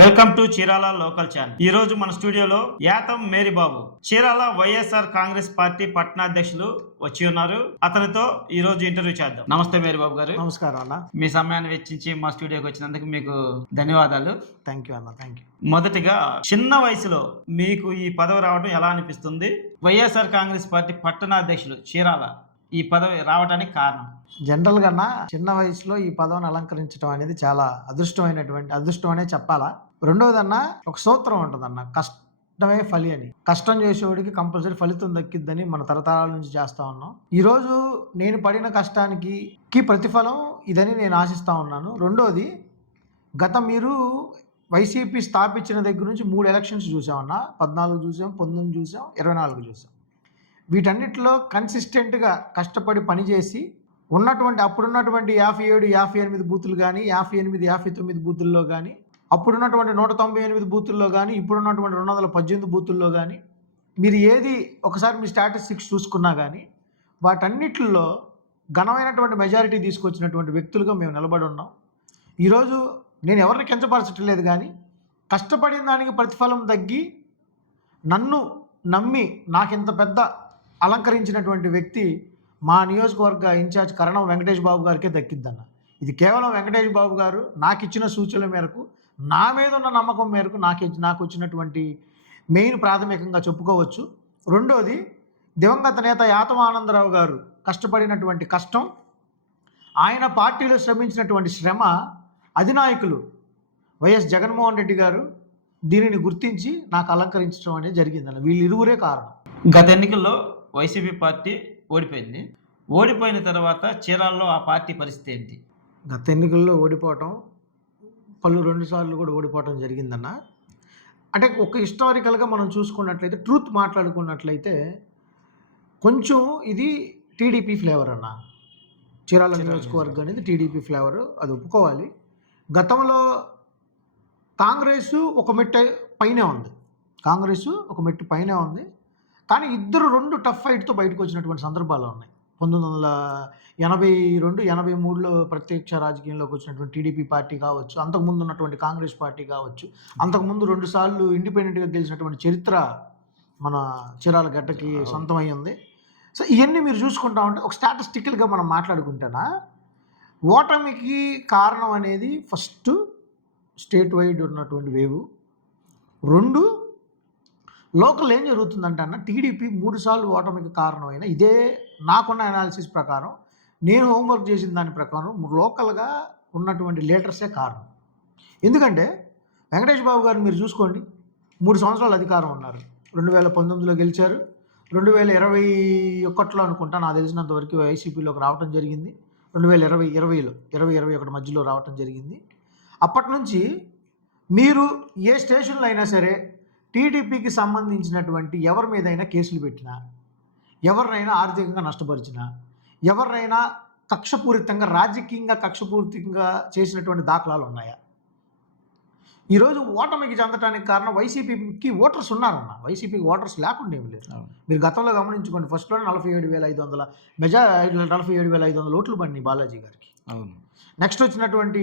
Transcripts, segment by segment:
Welcome to Chirala local channel. ఈ రోజు మన స్టూడియోలో యాతం మేరీబాబు, చీరాల వైఎస్ఆర్ కాంగ్రెస్ పార్టీ పట్టణాధ్యక్షులు వచ్చి ఉన్నారు. అతనితో ఈ రోజు ఇంటర్వ్యూ చేద్దాం. నమస్తే మేరీబాబు గారు. నమస్కారం అన్న. మీ సమయాన్ని వెచ్చించి మా స్టూడియోకి వచ్చినందుకు మీకు ధన్యవాదాలు. థ్యాంక్ యూ అన్న. Thank you. మొదటిగా, చిన్న వయసులో మీకు ఈ పదవి రావడం ఎలా అనిపిస్తుంది? వైఎస్ఆర్ కాంగ్రెస్ పార్టీ పట్టణాధ్యక్షులు చీరాల ఈ పదవి రావడానికి కారణం? జనరల్గా అన్న, చిన్న వయసులో ఈ పదవిని అలంకరించడం అనేది చాలా అదృష్టం అనే చెప్పాలా. రెండవదన్న, ఒక సూత్రం ఉంటుందన్న, కష్టమే ఫలి అని. కష్టం చేసేవాడికి కంపల్సరీ ఫలితం దక్కిద్దని మన తరతరాల నుంచి చేస్తూ ఉన్నాం. ఈరోజు నేను పడిన కష్టానికి ప్రతిఫలం ఇదని నేను ఆశిస్తూ ఉన్నాను. రెండోది, మీరు వైసీపీ స్థాపించిన దగ్గర నుంచి 3 ఎలక్షన్స్ చూసామన్నా. 14 చూసాం, 19 చూసాం, 24 చూసాం. వీటన్నిటిలో కన్సిస్టెంట్గా కష్టపడి పనిచేసి అప్పుడున్నటువంటి 57, 58 బూతులు కానీ, 58, 59 బూతుల్లో కానీ, అప్పుడున్నటువంటి 198 బూతుల్లో కానీ, ఇప్పుడున్నటువంటి 218 బూతుల్లో కానీ, మీరు ఏది ఒకసారి మీ స్టాటిస్టిక్స్ చూసుకున్నా కానీ, వాటన్నిటిలో ఘనమైనటువంటి మెజారిటీ తీసుకొచ్చినటువంటి వ్యక్తులుగా మేము నిలబడి ఉన్నాం. ఈరోజు నేను ఎవరిని కించపరచటం లేదు, కానీ కష్టపడిన దానికి ప్రతిఫలం తగ్గి నన్ను నమ్మి నాకింత పెద్ద అలంకరించినటువంటి వ్యక్తి మా నియోజకవర్గ ఇన్ఛార్జ్ కరణం వెంకటేష్ బాబు గారికే దక్కిద్దన్న. ఇది కేవలం వెంకటేష్ బాబు గారు నాకు ఇచ్చిన సూచనల మేరకు, నా మీద ఉన్న నమ్మకం మేరకు నాకు వచ్చినటువంటి మెయిన్ ప్రాథమికంగా చెప్పుకోవచ్చు. రెండోది, దివంగత నేత యాతం ఆనందరావు గారు కష్టపడినటువంటి కష్టం, ఆయన పార్టీలో శ్రమించినటువంటి శ్రమ, అధినాయకులు వైఎస్ జగన్మోహన్ రెడ్డి గారు దీనిని గుర్తించి నాకు అలంకరించడం అనేది జరిగిందన్న. వీళ్ళిరువురే కారణం. గత ఎన్నికల్లో వైసీపీ పార్టీ ఓడిపోయింది. ఓడిపోయిన తర్వాత చీరాల్లో ఆ పార్టీ పరిస్థితి ఏంటి? గత ఎన్నికల్లో ఓడిపోవటం, 2 సార్లు కూడా ఓడిపోవటం జరిగిందన్న. అంటే ఒక హిస్టారికల్గా మనం చూసుకున్నట్లయితే, ట్రూత్ మాట్లాడుకున్నట్లయితే, కొంచెం ఇది టీడీపీ ఫ్లేవర్ అన్న. చీరాల నియోజకవర్గం అనేది టీడీపీ ఫ్లేవర్, అది ఒప్పుకోవాలి. గతంలో కాంగ్రెస్ ఒక మెట్టు పైనే ఉంది. కానీ ఇద్దరు 2 టఫ్ ఫైట్తో బయటకు వచ్చినటువంటి సందర్భాలు ఉన్నాయి. 1982, 83లో ప్రత్యక్ష రాజకీయంలోకి వచ్చినటువంటి టీడీపీ పార్టీ కావచ్చు, అంతకుముందు ఉన్నటువంటి కాంగ్రెస్ పార్టీ కావచ్చు, అంతకుముందు 2 సార్లు ఇండిపెండెంట్గా గెలిచినటువంటి చరిత్ర మన చీరాల గడ్డకి సొంతమై ఉంది. సో ఇవన్నీ మీరు చూసుకుంటా ఉంటే, ఒక స్టాటిస్టికల్గా మనం మాట్లాడుకుంటేనా, ఓటమికి కారణం అనేది ఫస్ట్ స్టేట్ వైడ్ ఉన్నటువంటి వేవ్. 2, లోకల్ ఏం జరుగుతుందంటే అన్న, టీడీపీ 3 సార్లు ఓటమికి కారణమైన, ఇదే నాకున్న అనాలిసిస్ ప్రకారం, నేను హోంవర్క్ చేసిన దాని ప్రకారం, లోకల్గా ఉన్నటువంటి లీడర్సే కారణం. ఎందుకంటే వెంకటేష్ బాబు గారు మీరు చూసుకోండి, 3 సంవత్సరాలు అధికారం ఉన్నారు. 2019లో గెలిచారు, 2021లో అనుకుంటా నాకు తెలిసినంత వరకు వైసీపీలోకి రావటం జరిగింది. 2021 మధ్యలో రావటం జరిగింది. అప్పటి నుంచి మీరు ఏ స్టేషన్లో అయినా సరే టీడీపీకి సంబంధించినటువంటి ఎవరి మీదైనా కేసులు పెట్టినా, ఎవరినైనా ఆర్థికంగా నష్టపరిచినా, ఎవరినైనా రాజకీయంగా కక్షపూరితంగా చేసినటువంటి దాఖలాలు ఉన్నాయా? ఈరోజు ఓటమికి చెందడానికి కారణం, వైసీపీకి ఓటర్స్ ఉన్నారన్న. వైసీపీకి ఓటర్స్ లేకుండా ఏమి లేదు. మీరు గతంలో గమనించుకోండి, ఫస్ట్లోనే 47,500 47,500 ఓట్లు పడినాయి బాలాజీ గారికి. అవును. నెక్స్ట్ వచ్చినటువంటి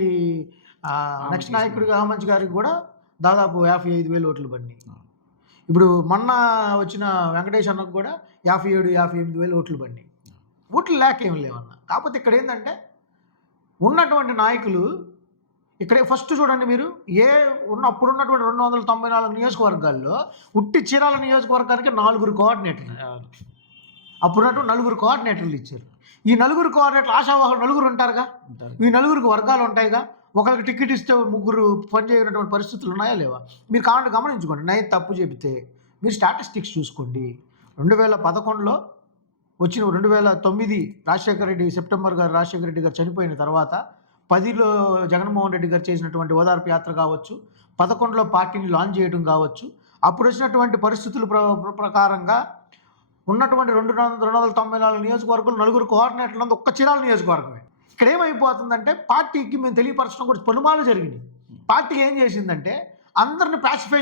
నెక్స్ట్ నాయకుడిగా ఆమంచి గారికి కూడా దాదాపు 55,000 ఓట్లు పడినాయి. ఇప్పుడు మొన్న వచ్చిన వెంకటేష్ అన్నకు కూడా 57,000-58,000 ఓట్లు పడినాయి. ఓట్లు లేక ఏమి లేవన్న. కాకపోతే ఇక్కడ ఏంటంటే, ఉన్నటువంటి నాయకులు ఇక్కడే ఫస్ట్ చూడండి, మీరు అప్పుడున్నటువంటి 294 నియోజకవర్గాల్లో ఉట్టి చీరాల నియోజకవర్గానికి 4 కోఆర్డినేటర్లు, అప్పుడున్నటువంటి 4 కోఆర్డినేటర్లు ఇచ్చారు. ఈ 4 కోఆర్డినేటర్లు ఆశావాహులు 4 ఉంటారుగా, ఈ 4కి వర్గాలు ఉంటాయిగా. ఒకరికి టికెట్ ఇస్తే 3 పనిచేయనటువంటి పరిస్థితులు ఉన్నాయా లేవా? మీరు కావాలంటే గమనించుకోండి. నేను తప్పు చెబితే మీరు స్టాటిస్టిక్స్ చూసుకోండి. 2011లో వచ్చిన 2009 సెప్టెంబర్ రాజశేఖర రెడ్డి గారు చనిపోయిన తర్వాత, 10లో జగన్మోహన్ రెడ్డి గారు చేసినటువంటి ఓదార్పు యాత్ర కావచ్చు, 11లో పార్టీని లాంచ్ చేయడం కావచ్చు, అప్పుడు వచ్చినటువంటి పరిస్థితుల ప్రకారంగా ఉన్నటువంటి 294 నియోజకవర్గాలు 4 కోఆర్డినేటర్లు అంతా ఒక్క చీరాల నియోజకవర్గమే. ఇక్కడ ఏమైపోతుందంటే, పార్టీకి మేము తెలియపరచడం కూడా పలుమార్లు జరిగినాయి. పార్టీ ఏం చేసిందంటే, అందరిని ప్యాసిఫై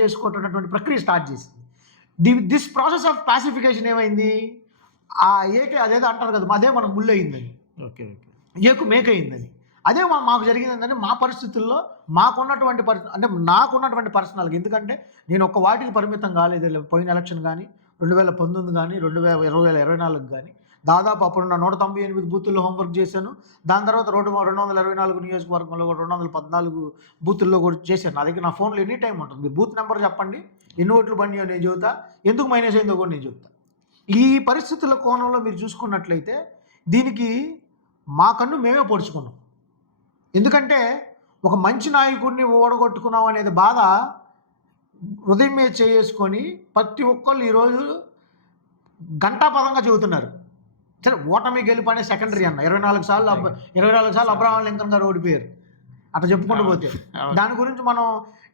చేసుకోవటం ప్రక్రియ స్టార్ట్ చేసింది. దిస్ ప్రాసెస్ ఆఫ్ పాసిఫికేషన్ ఏమైంది, అదేదో అంటారు కదా, అదే మనకు ముళ్ళు అయిందని, ఏకు మేక అయిందని. అదే మాకు జరిగింది ఏంటంటే మా పరిస్థితుల్లో మాకున్నటువంటి అంటే నాకున్నటువంటి పర్సనల్గా, ఎందుకంటే నేను ఒక్క వాటికి పరిమితం కాలేదు. పోయిన ఎలక్షన్ కానీ 2019 కానీ 2024 కానీ దాదాపు అప్పుడున్న 198 బూతుల్లో హోంవర్క్ చేశాను. దాని తర్వాత 224 నియోజకవర్గంలో కూడా 214 బూతుల్లో కూడా చేశాను. నా దగ్గర నా ఫోన్లో ఎనీ టైం ఉంటుంది. మీరు బూత్ నెంబర్ చెప్పండి, ఎన్ని ఓట్లు బండియో నేను చెబుతా, ఎందుకు మైనస్ అయిందో కూడా నేను చెబుతా. ఈ పరిస్థితుల కోణంలో మీరు చూసుకున్నట్లయితే దీనికి మా కన్ను మేమే పొడుచుకున్నాం. ఎందుకంటే ఒక మంచి నాయకుడిని ఓడగొట్టుకున్నాం అనేది బాధ హృదయం మీద చేసుకొని ప్రతి ఒక్కళ్ళు ఈరోజు ఘంటాపదంగా చెబుతున్నారు. సరే, ఓటమి గెలుపు అనే సెకండరీ అన్న. 24 సార్లు అబ్రహాం లింకన్ గారు ఓడిపోయారు. అట్లా చెప్పుకుంటూ పోతే దాని గురించి మనం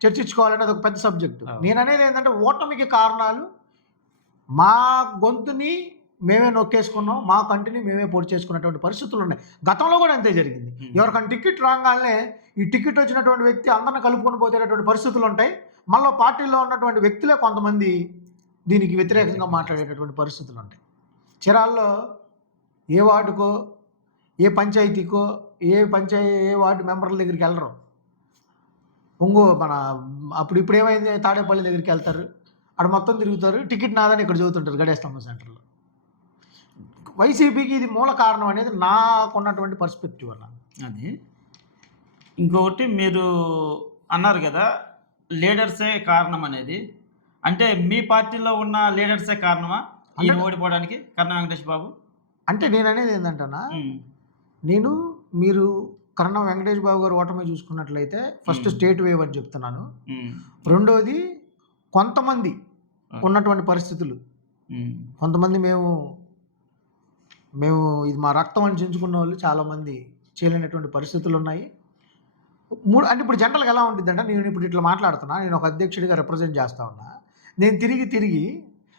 చర్చించుకోవాలంటే అది ఒక పెద్ద సబ్జెక్టు. నేను అనేది ఏంటంటే ఓటమికి కారణాలు మా గొంతుని మేమే నొక్కేసుకున్నాం, మా కంటిని మేమే పొడి చేసుకున్నటువంటి పరిస్థితులు ఉన్నాయి. గతంలో కూడా అంతే జరిగింది. ఎవరికైనా టికెట్ రాగానే ఈ టికెట్ వచ్చినటువంటి వ్యక్తి అందరిని కలుపుకొని పోతేటటువంటి పరిస్థితులు ఉంటాయి. మళ్ళీ పార్టీలో ఉన్నటువంటి వ్యక్తులే కొంతమంది దీనికి వ్యతిరేకంగా మాట్లాడేటటువంటి పరిస్థితులు ఉంటాయి. చీరాల్లో ఏ వార్డుకో, ఏ పంచాయతీకో, ఏ వార్డు మెంబర్ల దగ్గరికి వెళ్ళరు. ఇప్పుడు ఏమైంది, తాడేపల్లి దగ్గరికి వెళ్తారు, అక్కడ మొత్తం తిరుగుతారు, టికెట్ నాదని ఇక్కడ చదువుతుంటారు గడేస్తంభ సెంటర్లో. వైసీపీకి ఇది మూల కారణం అనేది నాకున్నటువంటి పర్స్పెక్టివ్ అన్న. అది ఇంకొకటి మీరు అన్నారు కదా, లీడర్సే కారణం అనేది. అంటే మీ పార్టీలో ఉన్న లీడర్సే కారణమా ఈయన ఓడిపోవడానికి, కర్ణ వెంకటేష్ బాబు? అంటే నేను అనేది ఏంటంటనా, మీరు కర్ణ వెంకటేష్ బాబు గారు ఓటమి చూసుకున్నట్లయితే ఫస్ట్ స్టేట్ వేవ్ అని చెప్తున్నాను. రెండోది కొంతమంది ఉన్నటువంటి పరిస్థితులు. కొంతమంది మేము ఇది మా రక్తం అని చించుకున్న వాళ్ళు చాలామంది చేయలేనటువంటి పరిస్థితులు ఉన్నాయి. అంటే ఇప్పుడు జనరల్గా ఎలా ఉంటుంది అంటే, నేను ఇప్పుడు ఇట్లా మాట్లాడుతున్నా, నేను ఒక అధ్యక్షుడిగా రిప్రజెంట్ చేస్తా ఉన్నా. నేను తిరిగి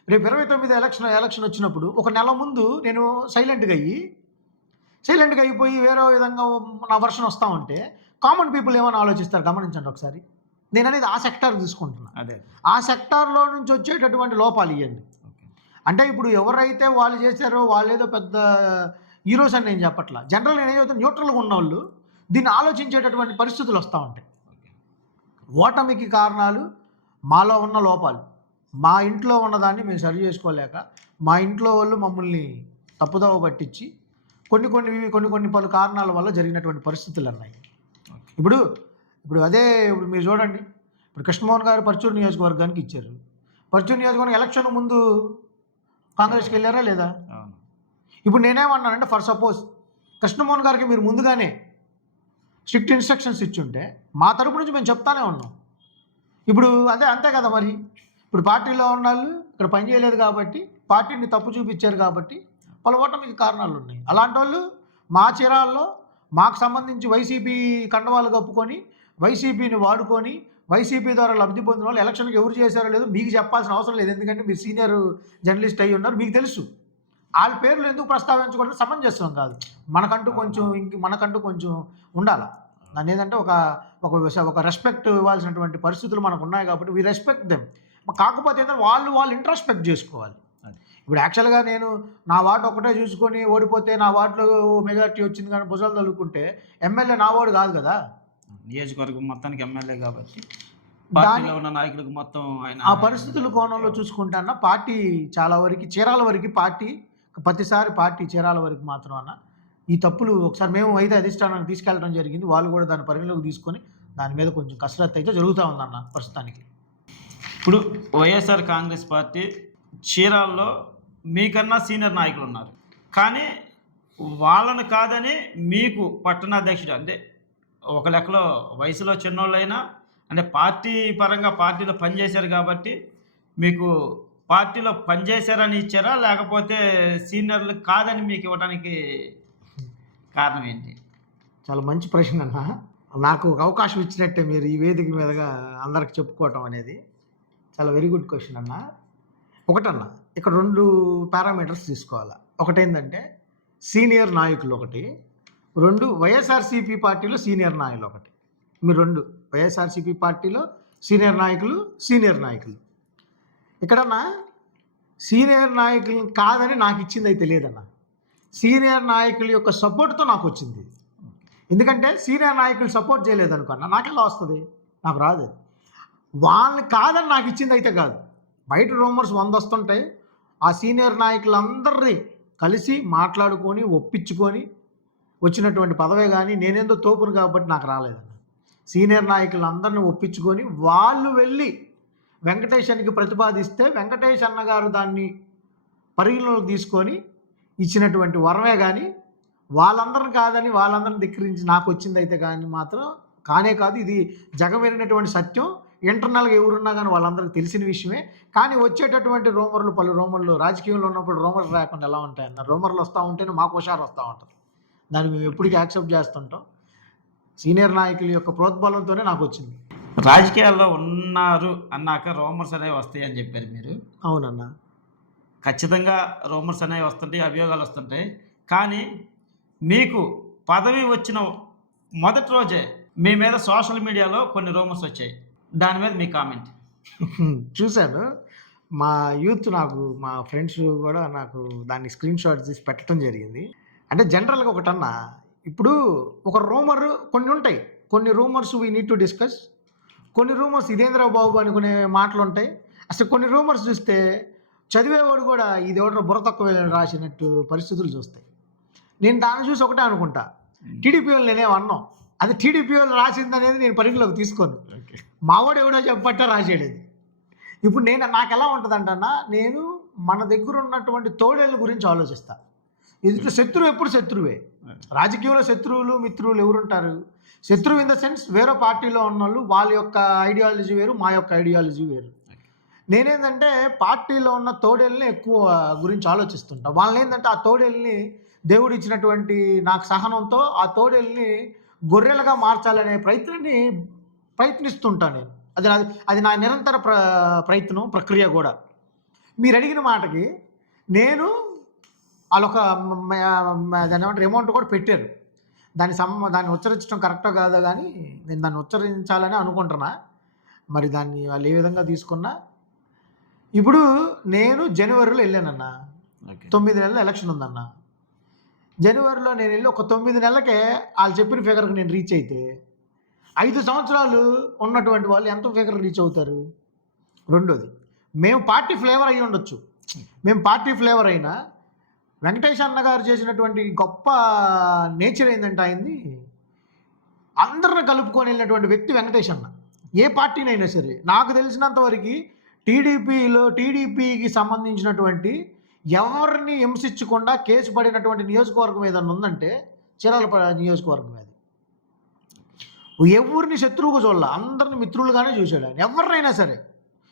రేపు 29 ఎలక్షన్ వచ్చినప్పుడు ఒక నెల ముందు నేను సైలెంట్గా అయిపోయి వేరే విధంగా నా వర్షన్ వస్తూ ఉంటే కామన్ పీపుల్ ఏమైనా ఆలోచిస్తారు గమనించండి ఒకసారి. నేను అనేది ఆ సెక్టార్ తీసుకుంటున్నా. అదే ఆ సెక్టార్లో నుంచి వచ్చేటటువంటి లోపాలు ఇవ్వండి. అంటే ఇప్పుడు ఎవరైతే వాళ్ళు చేశారో వాళ్ళేదో పెద్ద హీరోస్ అని నేను చెప్పట్లా. జనరల్ నేను ఏదైతే న్యూట్రల్గా ఉన్నవాళ్ళు దీన్ని ఆలోచించేటటువంటి పరిస్థితులు వస్తూ ఉంటాయి. ఓటమికి కారణాలు మాలో ఉన్న లోపాలు, మా ఇంట్లో ఉన్నదాన్ని మేము సరి చేసుకోలేక మా ఇంట్లో వాళ్ళు మమ్మల్ని తప్పుదోవ పట్టించి కొన్ని పలు కారణాల వల్ల జరిగినటువంటి పరిస్థితులు ఉన్నాయి. ఇప్పుడు మీరు చూడండి, ఇప్పుడు కృష్ణమోహన్ గారు పర్చూరు నియోజకవర్గానికి ఇచ్చారు. పర్చూరు నియోజకవర్గం ఎలక్షన్ ముందు కాంగ్రెస్కి వెళ్ళారా లేదా? ఇప్పుడు నేనేమన్నానంటే, ఫర్ సపోజ్ కృష్ణమోహన్ గారికి మీరు ముందుగానే స్ట్రిక్ట్ ఇన్స్ట్రక్షన్స్ ఇచ్చుంటే మా తరపు నుంచి మేము చెప్తానే ఉన్నాం. ఇప్పుడు అంతే కదా మరి. ఇప్పుడు పార్టీలో ఉన్న వాళ్ళు ఇక్కడ పనిచేయలేదు కాబట్టి, పార్టీని తప్పు చూపించారు కాబట్టి వాళ్ళ ఓటమికి కారణాలు ఉన్నాయి. అలాంటి వాళ్ళు మా చీరాల్లో మాకు సంబంధించి వైసీపీ కండవాళ్ళు కప్పుకొని వైసీపీని వాడుకొని వైసీపీ ద్వారా లబ్ధి పొందిన వాళ్ళు ఎలక్షన్కి ఎవరు చేశారో లేదో మీకు చెప్పాల్సిన అవసరం లేదు. ఎందుకంటే మీరు సీనియర్ జర్నలిస్ట్ అయ్యి ఉన్నారు, మీకు తెలుసు. వాళ్ళ పేర్లు ఎందుకు ప్రస్తావించకూడదు, సమంజసం కాదు. మనకంటూ కొంచెం ఉండాలి. దాని ఏంటంటే ఒక రెస్పెక్ట్ ఇవ్వాల్సినటువంటి పరిస్థితులు మనకు ఉన్నాయి కాబట్టి వీ రెస్పెక్ట్ దెమ్. కాకపోతే ఏంటంటే వాళ్ళు ఇంట్రాస్పెక్ట్ చేసుకోవాలి. ఇప్పుడు యాక్చువల్గా నేను నా వార్డు ఒకటే చూసుకొని ఓడిపోతే నా వార్డులో మెజారిటీ వచ్చింది కానీ భుజాలు తలుకుంటే ఎమ్మెల్యే నా వార్డు కాదు కదా. నియోజకవర్గం మొత్తానికి ఎమ్మెల్యే కాబట్టి పార్టీలో ఉన్న నాయకులకు మొత్తం ఆ పరిస్థితుల కోణంలో చూసుకుంటాన్న పార్టీ చాలా వరకు చీరాల వరకు ప్రతిసారి పార్టీ చీరాల వరకు మాత్రం అన్న ఈ తప్పులు ఒకసారి మేము అయితే అధిష్టానానికి తీసుకెళ్ళడం జరిగింది. వాళ్ళు కూడా దాని పరిగణలోకి తీసుకొని దాని మీద కొంచెం కసరత్తు అయితే జరుగుతూ ఉందన్న ప్రస్తుతానికి. ఇప్పుడు వైఎస్ఆర్ కాంగ్రెస్ పార్టీ చీరాల్లో మీకన్నా సీనియర్ నాయకులు ఉన్నారు, కానీ వాళ్ళను కాదని మీకు పట్టణాధ్యక్షుడు అంటే ఒక లెక్కలో వయసులో చిన్నోళ్ళైనా అంటే పార్టీ పరంగా పార్టీలో పనిచేశారు కాబట్టి మీకు పార్టీలో పనిచేశారని ఇచ్చారా, లేకపోతే సీనియర్లు కాదని మీకు ఇవ్వడానికి కారణం ఏంటి? చాలా మంచి ప్రశ్న అన్న. నాకు ఒక అవకాశం ఇచ్చినట్టే మీరు ఈ వేదిక మీదగా అందరికి చెప్పుకోవటం అనేది చాలా వెరీ గుడ్ క్వశ్చన్ అన్న. ఒకటన్నా ఇక్కడ 2 పారామీటర్స్ తీసుకోవాలా. ఒకటేంటంటే సీనియర్ నాయకులు ఒకటి, 2 వైఎస్ఆర్సీపీ పార్టీలో సీనియర్ నాయకులు ఒకటి. మీరు 2 వైఎస్ఆర్సీపీ పార్టీలో సీనియర్ నాయకులు ఇక్కడన్నా సీనియర్ నాయకులు కాదని నాకు ఇచ్చింది అయితే లేదన్న. సీనియర్ నాయకుల యొక్క సపోర్ట్తో నాకు వచ్చింది. ఎందుకంటే సీనియర్ నాయకులు సపోర్ట్ చేయలేదు అనుకున్నా నాకెలా వస్తుంది, నాకు రాదు. వాళ్ళని కాదని నాకు ఇచ్చింది అయితే కాదు. బయట రూమర్స్ 100 వస్తుంటాయి. ఆ సీనియర్ నాయకులందరినీ కలిసి మాట్లాడుకొని ఒప్పించుకొని వచ్చినటువంటి పదవే కానీ నేనేందో తోపును కాబట్టి నాకు రాలేదన్న. సీనియర్ నాయకులందరినీ ఒప్పించుకొని వాళ్ళు వెళ్ళి వెంకటేశానికి ప్రతిపాదిస్తే వెంకటేష్ అన్నగారు దాన్ని పరిగణలోకి తీసుకొని ఇచ్చినటువంటి వరమే కానీ వాళ్ళందరిని కాదని వాళ్ళందరిని ధిక్కరించి నాకు వచ్చింది అయితే కానీ మాత్రం కానే కాదు. ఇది జగమెరిగినటువంటి సత్యం. ఇంటర్నల్గా ఎవరున్నా కానీ వాళ్ళందరికీ తెలిసిన విషయమే. కానీ వచ్చేటటువంటి రూమర్లు, పలు రూమర్లు రాజకీయంలో ఉన్నప్పుడు రూమర్లు రాకుండా ఎలా ఉంటాయన్న? రూమర్లు వస్తూ ఉంటేనే మాకు హుషారు వస్తూ ఉంటుంది. దాన్ని మేము ఎప్పటికీ యాక్సెప్ట్ చేస్తుంటాం. సీనియర్ నాయకుల యొక్క ప్రోద్బలంతోనే నాకు వచ్చింది. రాజకీయాల్లో ఉన్నారు అన్నాక రూమర్స్ అనేవి వస్తాయి అని చెప్పారు మీరు. అవునన్నా, ఖచ్చితంగా రూమర్స్ అనేవి వస్తుంటాయి, అభియోగాలు వస్తుంటాయి. కానీ మీకు పదవి వచ్చిన మొదటి రోజే మీ మీద సోషల్ మీడియాలో కొన్ని రూమర్స్ వచ్చాయి. దాని మీద మీ కామెంట్. చూశాను. మా యూత్ మా ఫ్రెండ్స్ కూడా నాకు దాన్ని స్క్రీన్ షాట్ తీసి పెట్టడం జరిగింది. అంటే జనరల్గా ఒకటన్నా, ఇప్పుడు ఒక రూమర్ కొన్ని ఉంటాయి. కొన్ని rumours we need to discuss. కొన్ని రూమర్స్ ఇదేంద్ర బాబు అనుకునే మాటలు ఉంటాయి. అసలు కొన్ని రూమర్స్ చూస్తే చదివేవాడు కూడా ఇది ఎవడో బుర్ర తక్కువ రాసినట్టు పరిస్థితులు చూస్తాయి. నేను దాన్ని చూసి ఒకటే అనుకుంటా, టీడీపీ వాళ్ళు నేనేమన్నాం, అది టీడీపీ వాళ్ళు రాసింది అనేది నేను పరిగణలోకి తీసుకోను. మావాడు ఎవడో చెప్పట్టే రాసేది. ఇప్పుడు నాకు ఎలా ఉంటుంది అంటన్నా, నేను మన దగ్గర ఉన్నటువంటి తోడేళ్ళ గురించి ఆలోచిస్తా. ఎదుట శత్రువు ఎప్పుడు శత్రువే. రాజకీయంలో శత్రువులు మిత్రులు ఎవరుంటారు? శత్రువు ఇన్ ద సెన్స్ వేరే పార్టీలో ఉన్నోళ్ళు, వాళ్ళ యొక్క ఐడియాలజీ వేరు, మా యొక్క ఐడియాలజీ వేరు. నేనేంటంటే పార్టీలో ఉన్న తోడేళ్ళని ఎక్కువ గురించి ఆలోచిస్తుంటా. వాళ్ళని ఏంటంటే ఆ తోడేళ్ళని దేవుడు ఇచ్చినటువంటి నాకు సహనంతో ఆ తోడేళ్ళని గొర్రెలుగా మార్చాలనే ప్రయత్నిస్తుంటాను నేను. అది నా నిరంతర ప్రయత్నం, ప్రక్రియ కూడా. మీరు అడిగిన మాటకి నేను వాళ్ళొక దాని ఏమంటారు అమౌంట్ కూడా పెట్టారు. దాన్ని ఉచ్చరించడం కరెక్టో కాదో కానీ నేను దాన్ని ఉచ్చరించాలని అనుకుంటున్నా. మరి దాన్ని వాళ్ళు ఏ విధంగా తీసుకున్నా. ఇప్పుడు నేను జనవరిలో వెళ్ళానన్నా, 9 నెలల ఎలక్షన్ ఉందన్న. జనవరిలో నేను వెళ్ళి ఒక 9 నెలలకే వాళ్ళు చెప్పిన ఫిగర్కి నేను రీచ్ అయితే 5 సంవత్సరాలు ఉన్నటువంటి వాళ్ళు ఎంత ఫిగర్ రీచ్ అవుతారు? రెండోది, మేము పార్టీ ఫ్లేవర్ అయ్యి ఉండొచ్చు. మేము పార్టీ ఫ్లేవర్ అయినా వెంకటేష్ అన్న గారు చేసినటువంటి గొప్ప నేచర్ ఏంటంటే ఆయన్ని అందరిని కలుపుకొని వెళ్ళినటువంటి వ్యక్తి వెంకటేష్ అన్న. ఏ పార్టీనైనా సరే నాకు తెలిసినంత వరకు టీడీపీకి సంబంధించినటువంటి ఎవరిని హింసించకుండా కేసు పడినటువంటి నియోజకవర్గం ఏదన్నా ఉందంటే చీరాల నియోజకవర్గం. అది ఎవరిని శత్రువుగా చూడాల, అందరిని మిత్రులుగానే చూశాడు ఆయన. ఎవరినైనా సరే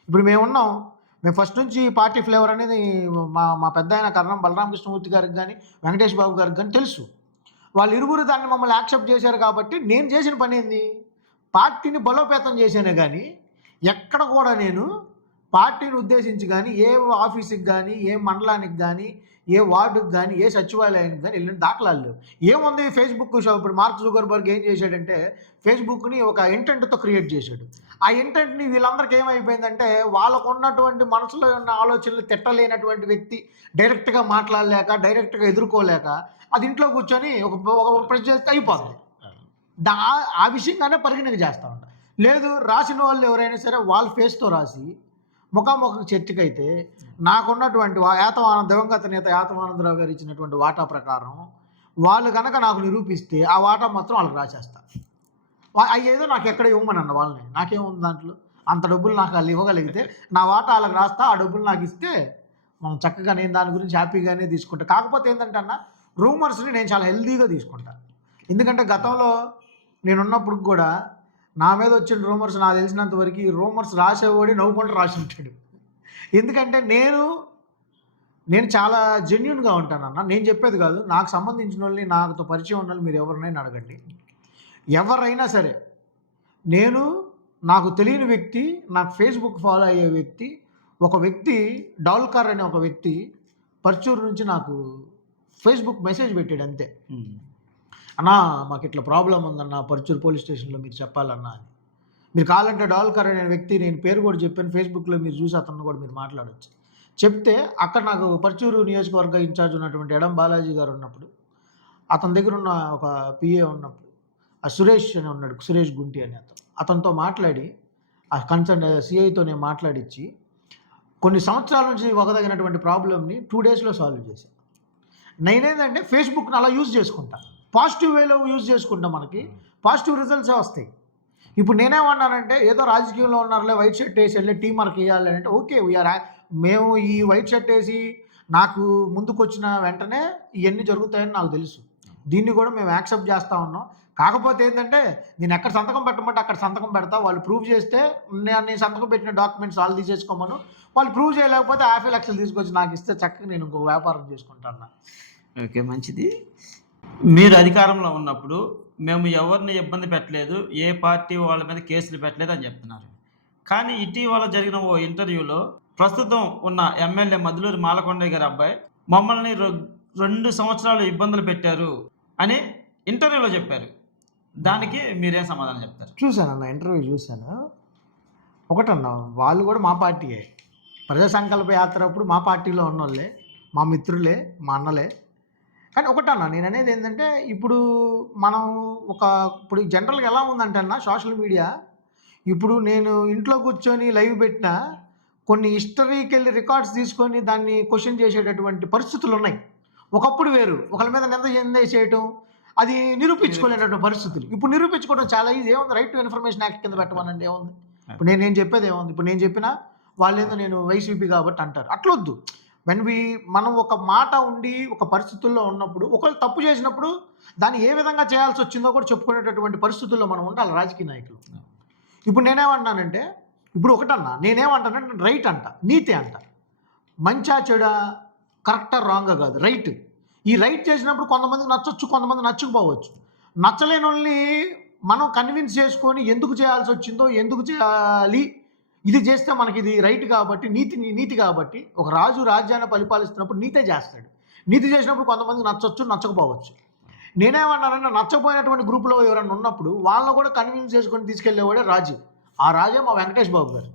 ఇప్పుడు మేము ఫస్ట్ నుంచి పార్టీ ఫ్లేవర్ అనేది మా పెద్ద ఆయన కరణం బలరామకృష్ణమూర్తి గారికి కానీ వెంకటేష్ బాబు గారికి కానీ తెలుసు. వాళ్ళు ఇరువురు దాన్ని మమ్మల్ని యాక్సెప్ట్ చేశారు కాబట్టి నేను చేసిన పని ఏంది, పార్టీని బలోపేతం చేశానే కానీ ఎక్కడ కూడా నేను పార్టీని ఉద్దేశించి కానీ ఏ ఆఫీస్కి కానీ ఏ మండలానికి కానీ ఏ వార్డుకి కానీ ఏ సచివాలయానికి కానీ వెళ్ళిన దాఖలాలు లేవు. ఏముంది ఫేస్బుక్ ఇప్పుడు మార్క్ జుకర్బర్గ్ ఏం చేశాడంటే ఫేస్బుక్ని ఒక ఇంటెంట్తో క్రియేట్ చేశాడు. ఆ ఇంటెంట్ని వీళ్ళందరికీ ఏమైపోయిందంటే వాళ్ళకు ఉన్నటువంటి మనసులో ఉన్న ఆలోచనలు తిట్టలేనటువంటి వ్యక్తి డైరెక్ట్గా మాట్లాడలేక డైరెక్ట్గా ఎదుర్కోలేక అది ఇంట్లో కూర్చొని ఒక ప్రెస్ చేస్తే అయిపోతుంది. ఆ విషయంగానే పరిగణన చేస్తూ ఉంటారు. లేదు రాసిన వాళ్ళు ఎవరైనా సరే వాళ్ళ ఫేస్తో రాసి ముఖాముఖి చర్చకైతే నాకున్నటువంటి దివంగత నేత యాతమానందరావు గారు ఇచ్చినటువంటి వాటా ప్రకారం వాళ్ళు కనుక నాకు నిరూపిస్తే ఆ వాటా మాత్రం వాళ్ళకి రాసేస్తారు. అయ్యేదో నాకు ఎక్కడ ఇవ్వమని అన్న వాళ్ళని, నాకేముంది దాంట్లో, అంత డబ్బులు నాకు వాళ్ళు ఇవ్వగలిగితే నా వాటా వాళ్ళకి రాస్తా, ఆ డబ్బులు నాకు ఇస్తే మనం చక్కగా నేను దాని గురించి హ్యాపీగానే తీసుకుంటా. కాకపోతే ఏంటంటే అన్న రూమర్స్ని నేను చాలా హెల్దీగా తీసుకుంటాను. ఎందుకంటే గతంలో నేనున్నప్పుడు కూడా నా మీద వచ్చిన రూమర్స్ నాకు తెలిసినంత వరకు ఈ రూమర్స్ రాసేవాడి నవ్వుకుంటూ రాసి ఉంటాడు. ఎందుకంటే నేను చాలా జెన్యున్గా ఉంటానన్న. నేను చెప్పేది కాదు, నాకు సంబంధించిన వాళ్ళని నాతో పరిచయం ఉన్న వాళ్ళు మీరు ఎవరినైనా అడగండి. ఎవరైనా సరే నాకు తెలియని వ్యక్తి, నాకు ఫేస్బుక్ ఫాలో అయ్యే వ్యక్తి, ఒక వ్యక్తి డౌల్కర్ అనే ఒక వ్యక్తి పర్చూరు నుంచి నాకు ఫేస్బుక్ మెసేజ్ పెట్టాడు అంతే. అన్నా మాకు ఇట్లా ప్రాబ్లం ఉందన్న పర్చూరు పోలీస్ స్టేషన్లో మీరు చెప్పాలన్నా అని. మీరు కావాలంటే డాల్కర్ అనే వ్యక్తి, నేను పేరు కూడా చెప్పాను, ఫేస్బుక్లో మీరు చూసి అతను కూడా మీరు మాట్లాడవచ్చు. చెప్తే అక్కడ నాకు పర్చూరు నియోజకవర్గ ఇన్ఛార్జ్ ఉన్నటువంటి ఎడం బాలాజీ గారు ఉన్నప్పుడు, అతని దగ్గర ఉన్న ఒక పిఏ ఉన్నప్పుడు ఆ సురేష్ అని ఉన్నాడు, సురేష్ గుంటి అని అతనితో మాట్లాడి ఆ కన్సర్న్ సిఐతో నేను మాట్లాడించి కొన్ని సంవత్సరాల నుంచి ఒకదగినటువంటి ప్రాబ్లమ్ని 2 డేస్లో సాల్వ్ చేశాను. నేనేంటంటే ఫేస్బుక్ని అలా యూజ్ చేసుకుంటా, పాజిటివ్ వేలో యూజ్ చేసుకుంటా, మనకి పాజిటివ్ రిజల్ట్సే వస్తాయి. ఇప్పుడు నేనేమన్నానంటే ఏదో రాజకీయంలో ఉన్నారులే వైట్ షర్ట్ వేసి వెళ్ళి టీం మనకి ఇవ్వాలి అంటే ఓకే, మేము ఈ వైట్ షర్ట్ వేసి నాకు ముందుకు వచ్చిన వెంటనే ఇవన్నీ జరుగుతాయని నాకు తెలుసు. దీన్ని కూడా మేము యాక్సెప్ట్ చేస్తూ ఉన్నాం. కాకపోతే ఏంటంటే నేను ఎక్కడ సంతకం పెట్టమంటే అక్కడ సంతకం పెడతా, వాళ్ళు ప్రూవ్ చేస్తే నేను సంతకం పెట్టిన డాక్యుమెంట్స్ వాళ్ళు తీసేసుకోమను, వాళ్ళు ప్రూవ్ చేయలేకపోతే 50 లక్షలు తీసుకొచ్చి నాకు ఇస్తే చక్కగా నేను ఇంకో వ్యాపారం చేసుకుంటాను. ఓకే, మంచిది. మీరు అధికారంలో ఉన్నప్పుడు మేము ఎవరిని ఇబ్బంది పెట్టలేదు, ఏ పార్టీ వాళ్ళ మీద కేసులు పెట్టలేదు అని చెప్తున్నారు. కానీ ఇటీవల జరిగిన ఓ ఇంటర్వ్యూలో ప్రస్తుతం ఉన్న ఎమ్మెల్యే మధులూరి మాలకొండయ్య గారి అబ్బాయి మమ్మల్ని 2 సంవత్సరాలు ఇబ్బందులు పెట్టారు అని ఇంటర్వ్యూలో చెప్పారు. దానికి మీరేం సమాధానం చెప్తారు? చూశాను ఇంటర్వ్యూ చూశాను. ఒకటన్నా, వాళ్ళు కూడా మా పార్టీయే, ప్రజా సంకల్ప యాత్ర అప్పుడు మా పార్టీలో ఉన్నోళ్ళే, మా మిత్రులే, మా అన్నలే. కానీ ఒకటన్నా నేను అనేది ఏంటంటే ఇప్పుడు మనం ఇప్పుడు జనరల్గా ఎలా ఉందంటే అన్న సోషల్ మీడియా, ఇప్పుడు నేను ఇంట్లో కూర్చొని లైవ్ పెట్టినా కొన్ని హిస్టరీకి వెళ్ళి రికార్డ్స్ తీసుకొని దాన్ని క్వశ్చన్ చేసేటటువంటి పరిస్థితులు ఉన్నాయి. ఒకప్పుడు వేరు, ఒకళ్ళ మీద నింద చేయటం, అది నిరూపించుకోలేనటువంటి పరిస్థితులు. ఇప్పుడు నిరూపించుకోవడం చాలా ఈజీ. ఏముంది, రైట్ టు ఇన్ఫర్మేషన్ యాక్ట్ కింద పెట్టమనండి, ఏముంది. ఇప్పుడు నేను చెప్పేది ఏముంది, ఇప్పుడు నేను చెప్పినా వాళ్ళేందో నేను వైసీపీ కాబట్టి అంటారు, అట్లొద్దు. మనం ఒక మాట ఉండి ఒక పరిస్థితుల్లో ఉన్నప్పుడు ఒకళ్ళు తప్పు చేసినప్పుడు దాన్ని ఏ విధంగా చేయాల్సి వచ్చిందో కూడా చెప్పుకునేటటువంటి పరిస్థితుల్లో మనం ఉండాలి రాజకీయ నాయకులు. ఇప్పుడు నేనేమంటానంటే, ఇప్పుడు ఒకటన్నా నేనేమంటానంటే రైట్ అంట, నీతి అంట, మంచా చెడా, కరెక్టా రాంగా కాదు, రైట్. ఈ రైట్ చేసినప్పుడు కొంతమందికి నచ్చొచ్చు, కొంతమంది నచ్చకపోవచ్చు. నచ్చలేని వాళ్ళని మనం కన్విన్స్ చేసుకొని ఎందుకు చేయాల్సి వచ్చిందో, ఎందుకు చేయాలి, ఇది చేస్తే మనకి ఇది రైట్ కాబట్టి, నీతి కాబట్టి. ఒక రాజు రాజ్యాన్ని పరిపాలిస్తున్నప్పుడు నీతే చేస్తాడు. నీతి చేసినప్పుడు కొంతమందికి నచ్చొచ్చు, నచ్చకపోవచ్చు. నేనేమన్నానంటే నచ్చపోయినటువంటి గ్రూప్లో ఎవరైనా ఉన్నప్పుడు వాళ్ళని కూడా కన్విన్స్ చేసుకొని తీసుకెళ్లేవాడే రాజు. ఆ రాజే మా వెంకటేష్ బాబు గారు.